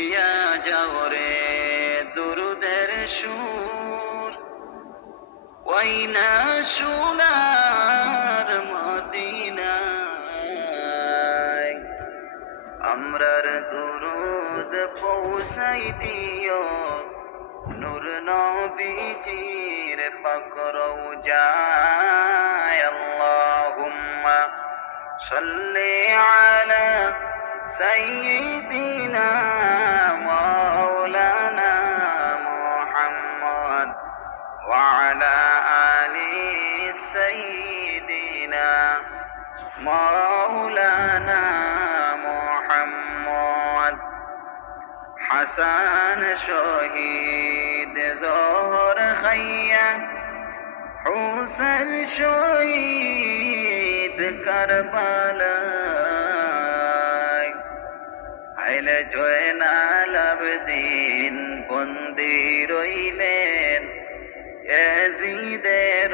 মিলিয়া যাও রে দুরুদের সুর, ওই না সোনার মদিনায়। আমরার দুরুদ পৌঁছাই দিও নূর নবীজির পাক রওজায়। আল্লাহুম্মা সাল্লি আলা সাইয়্যিদিনা মাওলানা মুহাম্মদ ওয়া আলা আলি সাইয়্যিদিনা মাওলানা মুহাম্মদ। হাসান শহীদ জোহর খাইয়া, হুসেন শহীদ কারবালায়। আইলে জয়নাল আবেদিন বন্দী রইলেন ইয়াজিদের